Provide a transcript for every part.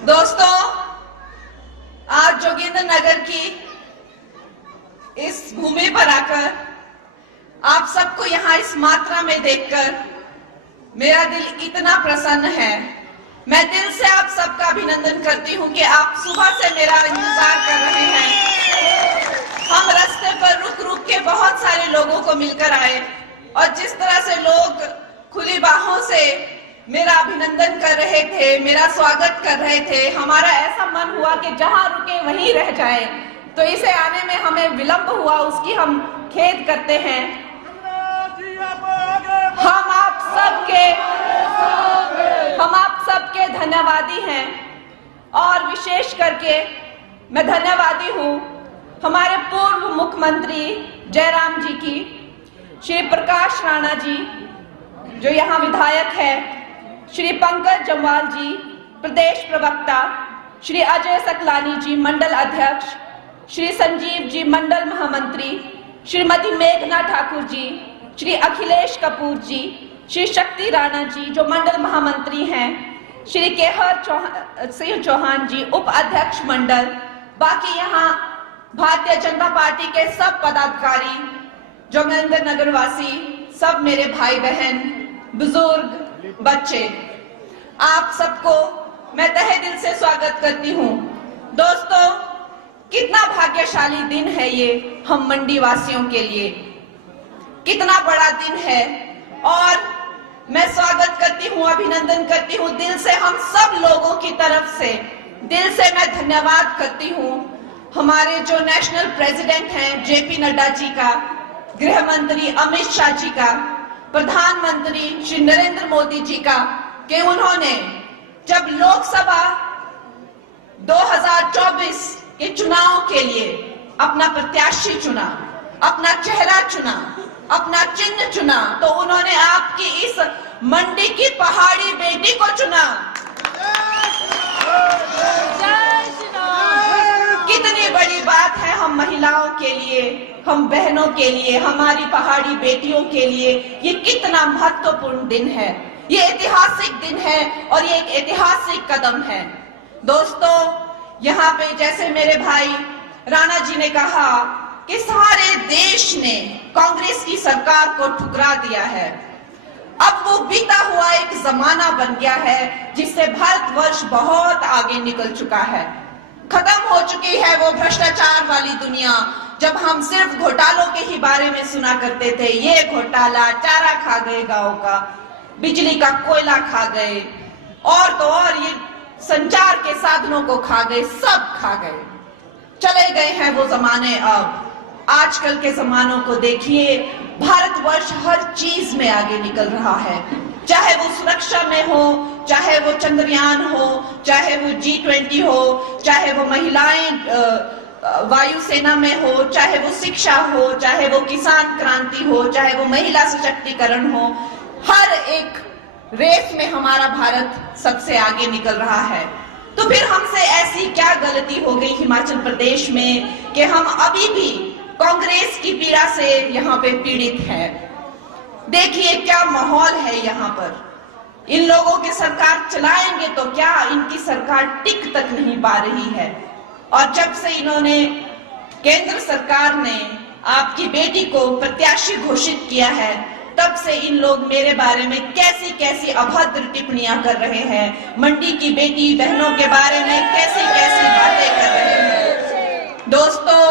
दोस्तों, आज जोगिंद्र नगर की इस भूमि पर आकर आप सबको यहाँ इस मात्रा में देखकर मेरा दिल इतना प्रसन्न है। मैं दिल से आप सबका अभिनंदन करती हूँ कि आप सुबह से मेरा इंतजार कर रहे हैं। हम रास्ते पर रुक रुक के बहुत सारे लोगों को मिलकर आए और जिस तरह से लोग खुली बाहों से मेरा अभिनंदन कर रहे थे, मेरा स्वागत कर रहे थे, हमारा ऐसा मन हुआ कि जहां रुके वहीं रह जाए। तो इसे आने में हमें विलंब हुआ, उसकी हम खेद करते हैं। हम आप सबके धन्यवादी हैं और विशेष करके मैं धन्यवादी हूं हमारे पूर्व मुख्यमंत्री जयराम जी की, श्री प्रकाश राणा जी जो यहाँ विधायक है, श्री पंकज जम्वाल जी प्रदेश प्रवक्ता, श्री अजय सकलानी जी मंडल अध्यक्ष, श्री संजीव जी मंडल महामंत्री, श्रीमती मेघना ठाकुर जी, श्री अखिलेश कपूर जी, श्री शक्ति राणा जी जो मंडल महामंत्री हैं, श्री केहर सिंह चौहान जी उप अध्यक्ष मंडल, बाकी यहाँ भारतीय जनता पार्टी के सब पदाधिकारी, जोगिंद्र नगर वासी, सब मेरे भाई बहन, बुजुर्ग, बच्चे, आप सबको मैं तहे दिल से स्वागत करती हूँ। दोस्तों, कितना भाग्यशाली दिन है ये हम मंडी वासियों के लिए, कितना बड़ा दिन है। और मैं स्वागत करती हूँ, अभिनंदन करती हूँ दिल से, हम सब लोगों की तरफ से दिल से मैं धन्यवाद करती हूँ हमारे जो नेशनल प्रेसिडेंट हैं जेपी नड्डा जी का, गृह मंत्री अमित शाह जी का, प्रधानमंत्री श्री नरेंद्र मोदी जी का, कि उन्होंने जब लोकसभा 2024 के चुनाव के लिए अपना प्रत्याशी चुना, अपना चेहरा चुना, अपना चिन्ह चुना, तो उन्होंने आपकी इस मंडी की पहाड़ी बेटी को चुना। कितनी बड़ी बात है हम महिलाओं के लिए, हम बहनों के लिए, हमारी पहाड़ी बेटियों के लिए ये कितना महत्वपूर्ण दिन है, ये ऐतिहासिक दिन है और ये एक ऐतिहासिक कदम है। दोस्तों, यहाँ पे जैसे मेरे भाई राणा जी ने कहा कि सारे देश ने कांग्रेस की सरकार को ठुकरा दिया है। अब वो बीता हुआ एक जमाना बन गया है जिससे भारतवर्ष बहुत आगे निकल चुका है। खत्म हो चुकी है वो भ्रष्टाचार वाली दुनिया, जब हम सिर्फ घोटालों के ही बारे में सुना करते थे। ये घोटाला, चारा खा गए गांव का, बिजली का कोयला खा गए, और तो और ये संचार के साधनों को खा गए, सब खा गए। चले गए हैं वो जमाने। अब आजकल के जमानों को देखिए, भारतवर्ष हर चीज में आगे निकल रहा है, चाहे वो सुरक्षा में हो, चाहे वो चंद्रयान हो, चाहे वो G20 हो, चाहे वो महिलाएं वायुसेना में हो, चाहे वो शिक्षा हो, चाहे वो किसान क्रांति हो, चाहे वो महिला सशक्तिकरण हो, हर एक रेस में हमारा भारत सबसे आगे निकल रहा है। तो फिर हमसे ऐसी क्या गलती हो गई हिमाचल प्रदेश में कि हम अभी भी कांग्रेस की पीड़ा से यहाँ पे पीड़ित हैं। देखिए क्या माहौल है यहाँ पर। इन लोगों की सरकार चलाएंगे तो क्या, इनकी सरकार टिक तक नहीं पा रही है। और जब से इन्होंने, केंद्र सरकार ने आपकी बेटी को प्रत्याशी घोषित किया है, तब से इन लोग मेरे बारे में कैसी कैसी अभद्र टिप्पणियां कर रहे हैं, मंडी की बेटी बहनों के बारे में कैसी कैसी बातें कर रहे हैं। दोस्तों,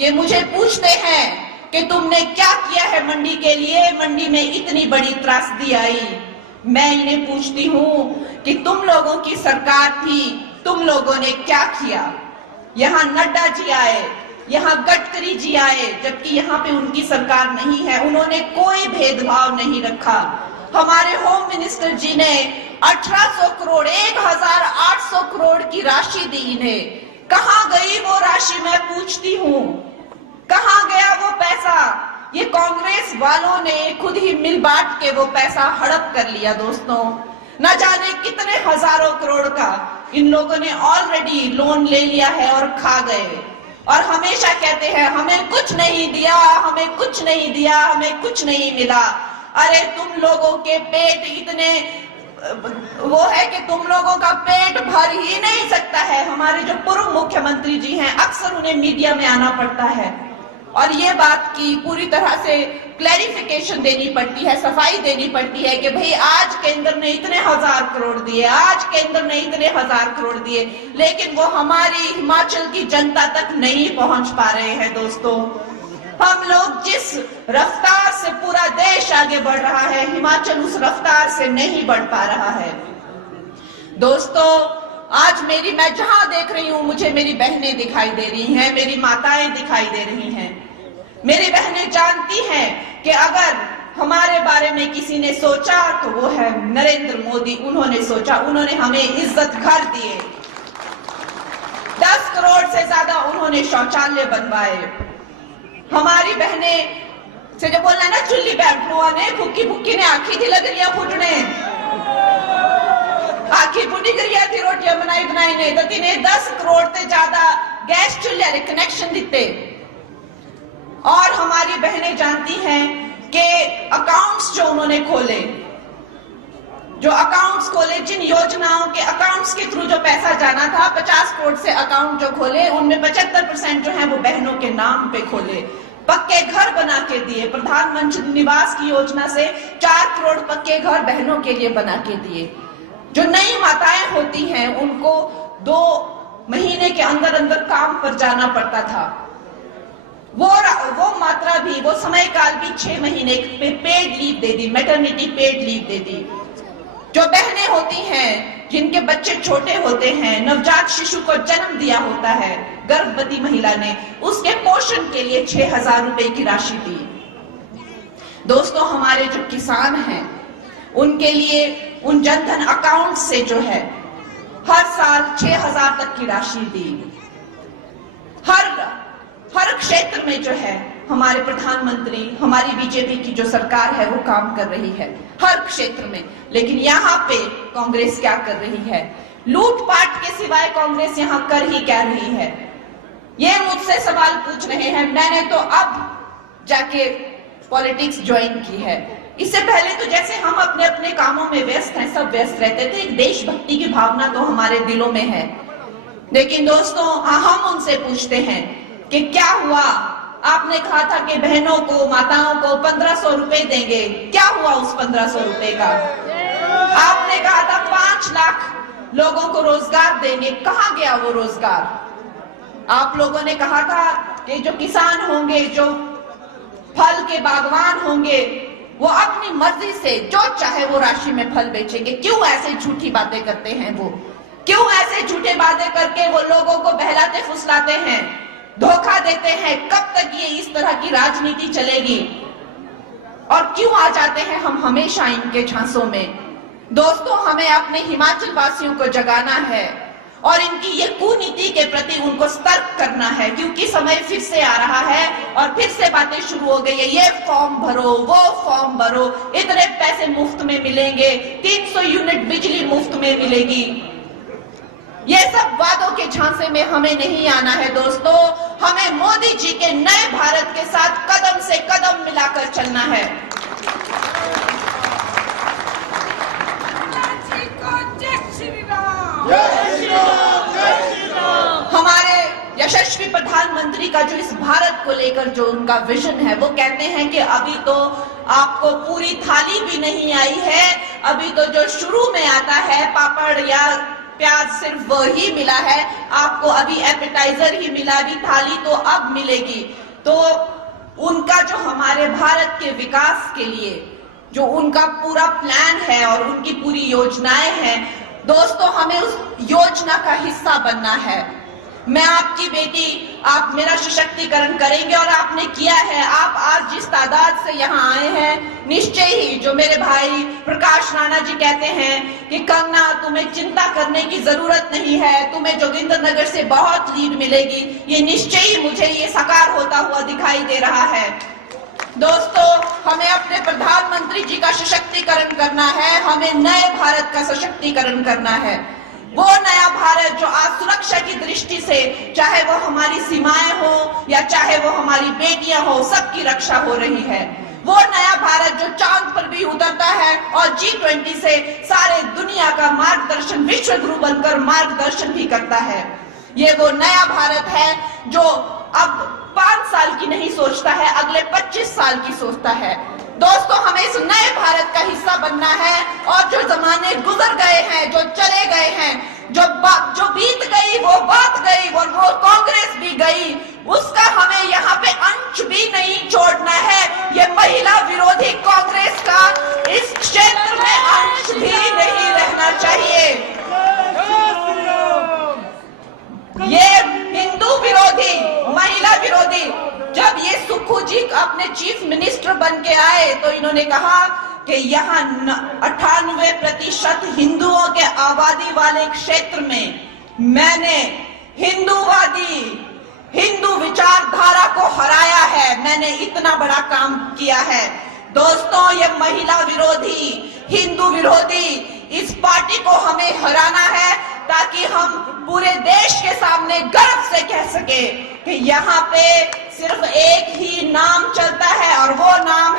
ये मुझे पूछते हैं कि तुमने क्या किया है मंडी के लिए, मंडी में इतनी बड़ी त्रासदी आई। मैं इन्हें पूछती हूँ कि तुम लोगों की सरकार थी, तुम लोगों ने क्या किया। यहाँ नड्डा जी आए, यहाँ गडकरी जी आए, जबकि यहाँ पे उनकी सरकार नहीं है, उन्होंने कोई भेदभाव नहीं रखा। हमारे होम मिनिस्टर जी ने 1800 करोड़ 1800 करोड़ की राशि दी इन्हें। कहाँ गई वो राशि, मैं पूछती हूँ, कहाँ गया वो पैसा। ये कांग्रेस वालों ने खुद ही मिल बांट के वो पैसा हड़प कर लिया। दोस्तों, न जाने कितने हजारों करोड़ का इन लोगों ने ऑलरेडी लोन ले लिया है और खा गए। और हमेशा कहते हैं हमें कुछ नहीं दिया, हमें कुछ नहीं दिया, हमें कुछ नहीं मिला। अरे तुम लोगों के पेट इतने वो है कि तुम लोगों का पेट भर ही नहीं सकता है। हमारे जो पूर्व मुख्यमंत्री जी हैं, अक्सर उन्हें मीडिया में आना पड़ता है और ये बात की पूरी तरह से क्लैरिफिकेशन देनी पड़ती है, सफाई देनी पड़ती है कि भाई आज केंद्र ने इतने हजार करोड़ दिए, आज केंद्र ने इतने हजार करोड़ दिए, लेकिन वो हमारी हिमाचल की जनता तक नहीं पहुंच पा रहे हैं। दोस्तों, हम लोग जिस रफ्तार से पूरा देश आगे बढ़ रहा है, हिमाचल उस रफ्तार से नहीं बढ़ पा रहा है। दोस्तों, आज मैं जहां देख रही हूं, मुझे मेरी बहनें दिखाई दे रही हैं, मेरी माताएं दिखाई दे रही हैं। मेरी बहनें जानती हैं कि अगर हमारे बारे में किसी ने सोचा तो वो है नरेंद्र मोदी। उन्होंने सोचा, उन्होंने हमें इज्जत घर दिए, 10 करोड़ से ज्यादा उन्होंने शौचालय बनवाए। हमारी बहनें से जो बोलना ना चुल्ली बैठो ने फुक्की फुक्की ने आखी थी लग लिया फुटने, आखी फुटी करिया थी, रोटियां बनाई ने तो तिने 10 करोड़ से ज्यादा गैस चूल्हे कनेक्शन दिते। और हमारी बहनें जानती हैं कि अकाउंट्स जो उन्होंने खोले, जिन योजनाओं के अकाउंट्स के थ्रू जो पैसा जाना था, 50 करोड़ से अकाउंट जो खोले, उनमें 75% जो है वो बहनों के नाम पे खोले। पक्के घर बना के दिए, प्रधानमंत्री निवास की योजना से 4 करोड़ पक्के घर बहनों के लिए बना के दिए। जो नई माताएं होती हैं उनको 2 महीने के अंदर अंदर काम पर जाना पड़ता था, वो मात्रा भी, वो समय काल भी 6 महीने पे पेड लीव दे दी, मैटरनिटी पेड लीव दे दी। जो बहनें होती हैं जिनके बच्चे छोटे होते हैं, नवजात शिशु को जन्म दिया होता है गर्भवती महिला ने, उसके पोषण के लिए 6,000 रुपए की राशि दी। दोस्तों, हमारे जो किसान हैं उनके लिए उन जनधन अकाउंट से जो है हर साल 6,000 तक की राशि दी। हर क्षेत्र में जो है हमारे प्रधानमंत्री, हमारी बीजेपी की जो सरकार है वो काम कर रही है हर क्षेत्र में। लेकिन यहाँ पे कांग्रेस क्या कर रही है? लूटपाट के सिवाय कांग्रेस यहाँ कर ही क्या रही है? ये मुझसे सवाल पूछ रहे हैं। मैंने तो अब जाके पॉलिटिक्स ज्वाइन की है। इससे पहले तो जैसे हम अपने अपने कामों में व्यस्त हैं, सब व्यस्त रहते थे, एक देशभक्ति की भावना तो हमारे दिलों में है। लेकिन दोस्तों, हम उनसे पूछते हैं कि क्या हुआ? आपने कहा था कि बहनों को, माताओं को 1500 रुपए देंगे, क्या हुआ उस 1500 रुपए का? आपने कहा था 5 लाख लोगों को रोजगार देंगे, कहां गया वो रोजगार? आप लोगों ने कहा था कि जो किसान होंगे, जो फल के बागवान होंगे, वो अपनी मर्जी से जो चाहे वो राशि में फल बेचेंगे। क्यों ऐसे झूठी बातें करते हैं वो? क्यों ऐसे झूठे बातें करके वो लोगों को बहलाते फुसलाते हैं, धोखा देते हैं? कब तक ये इस तरह की राजनीति चलेगी? और क्यों आ जाते हैं हम हमेशा इनके झांसों में? दोस्तों, हमें अपने हिमाचल वासियों को जगाना है और इनकी ये कुनीति के प्रति उनको सतर्क करना है, क्योंकि समय फिर से आ रहा है और फिर से बातें शुरू हो गई है। ये फॉर्म भरो, वो फॉर्म भरो, इतने पैसे मुफ्त में मिलेंगे, 300 यूनिट बिजली मुफ्त में मिलेगी। ये सब वादों के झांसे में हमें नहीं आना है दोस्तों। हमें मोदी जी के नए भारत के साथ कदम से कदम मिलाकर चलना है। हमारे यशस्वी प्रधानमंत्री का जो इस भारत को लेकर जो उनका विजन है, वो कहते हैं कि अभी तो आपको पूरी थाली भी नहीं आई है, अभी तो जो शुरू में आता है पापड़ या प्याज सिर्फ वही मिला है, आपको अभी एपेटाइजर ही मिला, अभी थाली तो अब मिलेगी। तो उनका जो हमारे भारत के विकास के लिए जो उनका पूरा प्लान है और उनकी पूरी योजनाएं हैं, दोस्तों, हमें उस योजना का हिस्सा बनना है। मैं आपकी बेटी, आप मेरा सशक्तिकरण करेंगे और आपने किया है। आप आज जिस तादाद से यहाँ आए हैं, निश्चय ही जो मेरे भाई प्रकाश राणा जी कहते हैं कि कंगना, तुम्हें चिंता करने की जरूरत नहीं है, तुम्हें जोगिंद्रनगर से बहुत लीड मिलेगी, ये निश्चय ही मुझे ये साकार होता हुआ दिखाई दे रहा है। दोस्तों, हमें अपने प्रधानमंत्री जी का सशक्तिकरण करना है, हमें नए भारत का सशक्तिकरण करना है। वो नया भारत जो आज सुरक्षा की दृष्टि से, चाहे वो हमारी सीमाएं हो या चाहे वो हमारी बेटियां हो, सबकी रक्षा हो रही है। वो नया भारत जो चांद पर भी उतरता है और G20 से सारे दुनिया का मार्गदर्शन, विश्व गुरु बनकर मार्गदर्शन भी करता है। ये वो नया भारत है जो अब 5 साल की नहीं सोचता है, अगले 25 साल की सोचता है। दोस्तों, हमें इस नए भारत का हिस्सा बनना है और जो जमाने गुजर गए हैं, जो चले गए हैं, जो बीत गई वो बात गई, वो कांग्रेस भी गई, उसका हमें यहाँ पे अंश भी नहीं छोड़ना है। ये महिला विरोधी कांग्रेस का इस क्षेत्र में अंश भी नहीं रहना चाहिए। ये हिंदू विरोधी, महिला विरोधी, जब ये सुक्खू जी अपने चीफ मिनिस्टर बन के आए तो इन्होंने कहा कि यहाँ 98% हिंदुओं के आबादी वाले क्षेत्र में मैंने हिंदूवादी, हिंदू विचारधारा को हराया है, मैंने इतना बड़ा काम किया है। दोस्तों, ये महिला विरोधी, हिंदू विरोधी इस पार्टी को हमें हराना है ताकि हम पूरे देश के सामने गर्व से कह सके कि यहाँ पे सिर्फ एक ही नाम चलता है और वो नाम